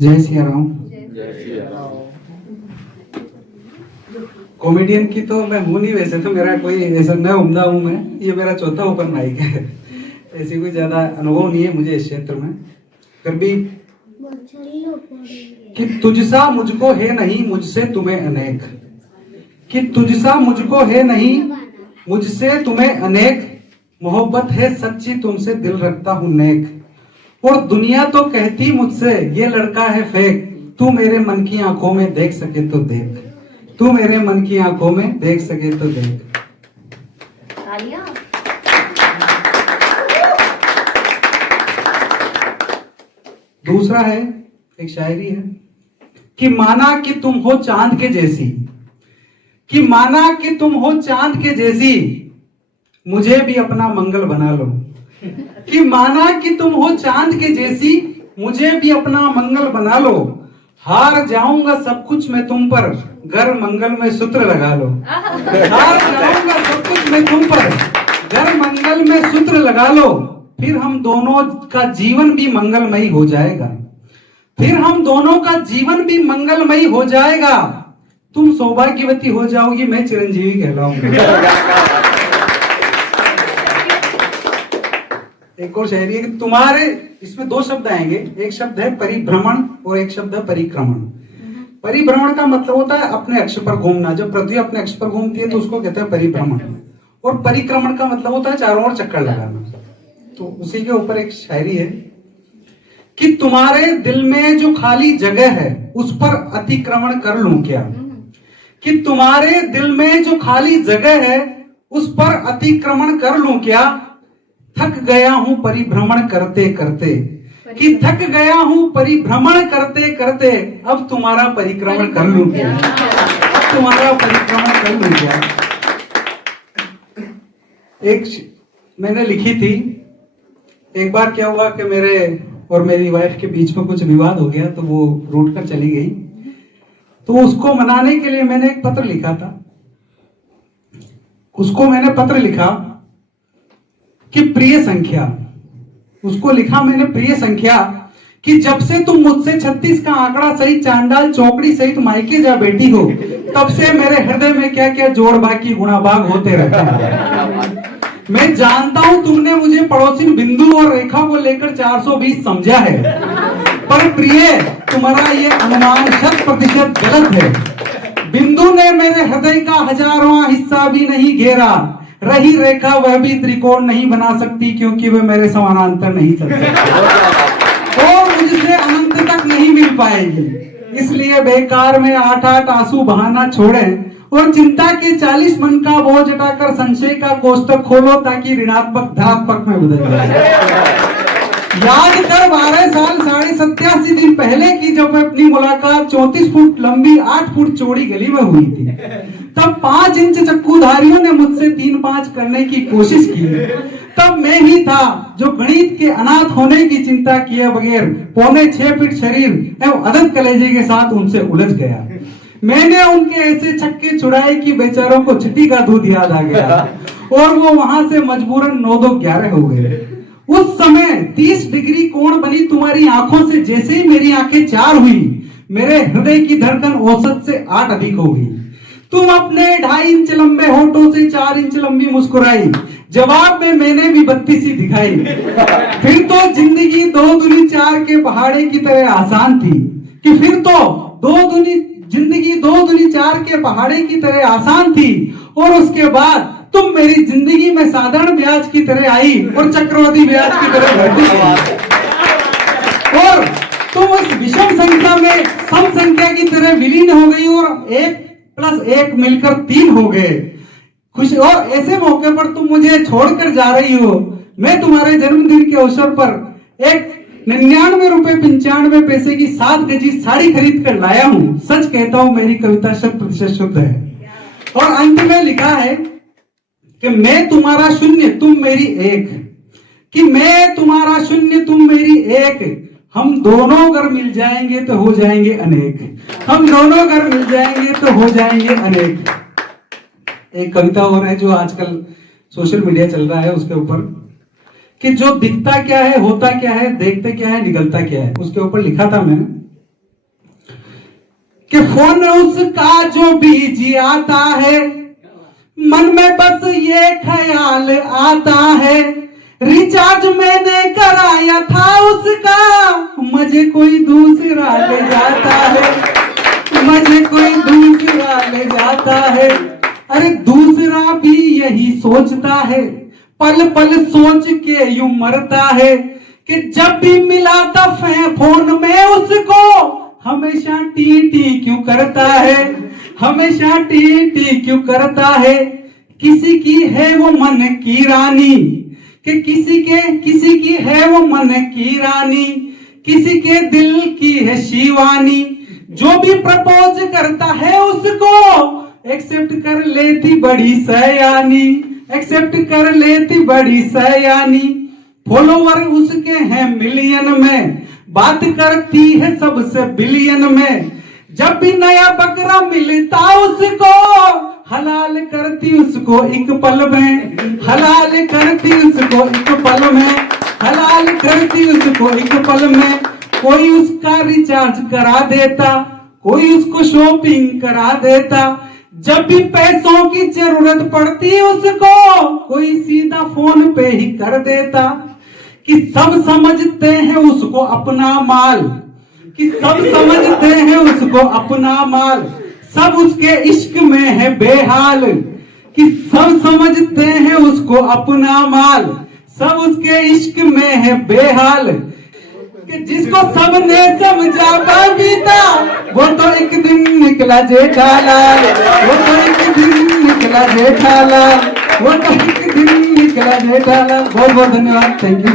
जय सिया राम। कॉमेडियन की तो मैं हूँ नहीं, वैसे तो मेरा कोई ऐसा न उम्दा हूँ मैं, ये मेरा चौथा ओपन माइक है। ऐसी कोई ज्यादा अनुभव नहीं है मुझे इस क्षेत्र में। फिर भी कि तुझसा मुझको है नहीं, मुझसे तुम्हें अनेक, कि तुझसा मुझको है नहीं, मुझसे तुम्हें अनेक, मोहब्बत है सच्ची तुमसे दिल रखता हूँ नेक। और दुनिया तो कहती मुझसे ये लड़का है फेक, तू मेरे मन की आंखों में देख सके तो देख, तू मेरे मन की आंखों में देख सके तो देख। दूसरा है, एक शायरी है कि माना कि तुम हो चांद के जैसी, कि माना कि तुम हो चांद के जैसी, मुझे भी अपना मंगल बना लो। कि माना कि तुम हो चांद के जैसी, मुझे भी अपना मंगल बना लो। हार जाऊंगा सब कुछ मैं तुम पर, घर मंगल में सूत्र लगा लो। हार जाऊंगा सब कुछ मैं तुम पर, घर मंगल में सूत्र लगा लो। फिर हम दोनों का जीवन भी मंगलमयी हो जाएगा, फिर हम दोनों का जीवन भी मंगलमयी हो जाएगा। तुम सौभाग्यवती हो जाओगी, मैं चिरंजीवी कहलाऊंगा। एक और शायरी है कि तुम्हारे, इसमें दो शब्द आएंगे, एक शब्द है परिभ्रमण और एक शब्द है परिक्रमण। परिभ्रमण का मतलब होता है अपने अक्ष पर घूमना, जब पृथ्वी अपने अक्ष पर घूमती है तो उसको कहते हैं परिभ्रमण। और परिक्रमण का मतलब होता है चारों ओर चक्कर लगाना। तो उसी के ऊपर एक शायरी है कि तुम्हारे दिल में जो खाली जगह है उस पर अतिक्रमण कर लूं क्या, कि तुम्हारे दिल में जो खाली जगह है उस पर अतिक्रमण कर लूं क्या। थक गया हूं परिभ्रमण करते करते, कि थक गया हूं परिभ्रमण करते करते, अब तुम्हारा परिक्रमण कर लूं क्या, अब तुम्हारा परिक्रमण कर लूं क्या। एक मैंने लिखी थी, एक बार क्या हुआ कि मेरे और मेरी वाइफ के बीच में कुछ विवाद हो गया, तो वो रूठ कर चली गई। तो उसको मनाने के लिए मैंने एक पत्र लिखा था। उसको मैंने पत्र लिखा कि प्रिय संख्या, उसको लिखा मैंने प्रिय संख्या, कि जब से तुम मुझसे 36 का आंकड़ा सहित चांडाल चौकड़ी सहित मायके जा बैठी हो, तब से मेरे हृदय में क्या क्या जोड़ बाकी गुणाभाग होते रहते हैं। मैं जानता हूं तुमने मुझे पड़ोसी बिंदु और रेखा को लेकर 420 समझा है, पर प्रिय तुम्हारा ये अनुमान 100% गलत है। बिंदु ने मेरे हृदय का 1000वां हिस्सा भी नहीं घेरा, रही रेखा वह भी त्रिकोण नहीं बना सकती, क्योंकि वह मेरे समानांतर नहीं चल सकती और मुझसे अनंत तक नहीं मिल पाएगी। इसलिए बेकार में 8-8 आंसू बहाना छोड़ें और चिंता के 40 मन का बोझ हटाकर संशय का कोष्टक खोलो, ताकि ऋणात्मक धनात्मक में बदल जाए। याद कर 12 साल 87.5 दिन पहले की, जब अपनी मुलाकात 34 फुट लंबी 8 फुट चौड़ी गली में हुई थी। तब 5 इंच चक्कूधारियों ने मुझसे 3-5 करने की कोशिश की। तब मैं ही था जो गणित के अनाथ होने की चिंता किए बगैर 6.25 फीट शरीर एवं अदद कलेजे के साथ उनसे उलझ गया। मैंने उनके ऐसे छक्के छुड़ाए कि बेचारों को छठी का दूध याद आ गया और वो वहां से मजबूरन 9-2-11 हो गए। उस समय 30 डिग्री कोण बनी तुम्हारी आंखों से जैसे ही मेरी आंखें 4 हुई, मेरे हृदय की धड़कन औसत से 8 अधिक हो गई। तुम अपने 2.5 इंच लंबे होठों से 4 इंच लंबी मुस्कुराई, जवाब में मैंने भी 32 ही दिखाई। फिर तो जिंदगी 2 दूनी 4 के पहाड़े की तरह आसान थी, कि फिर तो जिंदगी 2 दूनी 4 के पहाड़े की तरह आसान थी। और उसके बाद तुम मेरी जिंदगी में साधारण ब्याज की तरह आई और चक्रवृद्धि ब्याज की तरह बढ़ती गई, और तुम उस विषम संख्या में सम संख्या की तरह विलीन हो गई और 1 + 1 मिलकर 3 हो गए। खुशी और ऐसे मौके पर तुम मुझे छोड़कर जा रही हो। मैं तुम्हारे जन्मदिन के अवसर पर एक 99 रुपए 95 पैसे की 7 गजी साड़ी खरीद कर लाया हूं। सच कहता हूं मेरी कविता 100% शुद्ध है। और अंत में लिखा है कि मैं तुम्हारा शून्य तुम मेरी एक, कि मैं तुम्हारा शून्य तुम मेरी एक, हम दोनों अगर मिल जाएंगे तो हो जाएंगे अनेक, हम दोनों अगर मिल जाएंगे तो हो जाएंगे अनेक। एक कविता और है जो आजकल सोशल मीडिया चल रहा है उसके ऊपर, कि जो दिखता क्या है, होता क्या है, देखते क्या है, निकलता क्या है, उसके ऊपर लिखा था मैंने कि फोन उसका जो बीजी आता है, मन में बस ये ख्याल आता है, रिचार्ज मैंने कराया था उसका, मुझे कोई दूसरा ले जाता है, मुझे कोई दूसरा ले जाता है। अरे दूसरा भी यही सोचता है, पल पल सोच के यूं मरता है कि जब भी मिला था फोन में उसको, हमेशा टी टी क्यों करता है, हमेशा टी टी क्यों करता है। किसी की है वो मन की रानी, कि किसी की है वो मन की रानी, किसी के दिल की है शिवानी, जो भी प्रपोज करता है उसको एक्सेप्ट कर लेती बड़ी सयानी, एक्सेप्ट कर लेती बड़ी सयानी। फॉलोवर उसके हैं मिलियन में, बात करती है सबसे बिलियन में, जब भी नया बकरा मिलता उसको, हलाल करती उसको एक पल में, हलाल करती उसको एक पल में, हलाल करती उसको एक पल में। कोई उसका रिचार्ज करा देता, कोई उसको शॉपिंग करा देता, जब भी पैसों की जरूरत पड़ती उसको, कोई सीधा फोन पे ही कर देता। कि सब समझते हैं उसको अपना माल, कि सब समझते हैं उसको अपना माल, सब उसके इश्क में है बेहाल, कि सब समझते हैं उसको अपना माल, सब उसके इश्क में है बेहाल। कि जिसको सबने समझा बबीता, वो तो एक दिन निकला जेठालाल, वो तो एक दिन निकला जेठालाल, वो तो एक दिन निकला जेठालाल। बहुत बहुत धन्यवाद, थैंक यू।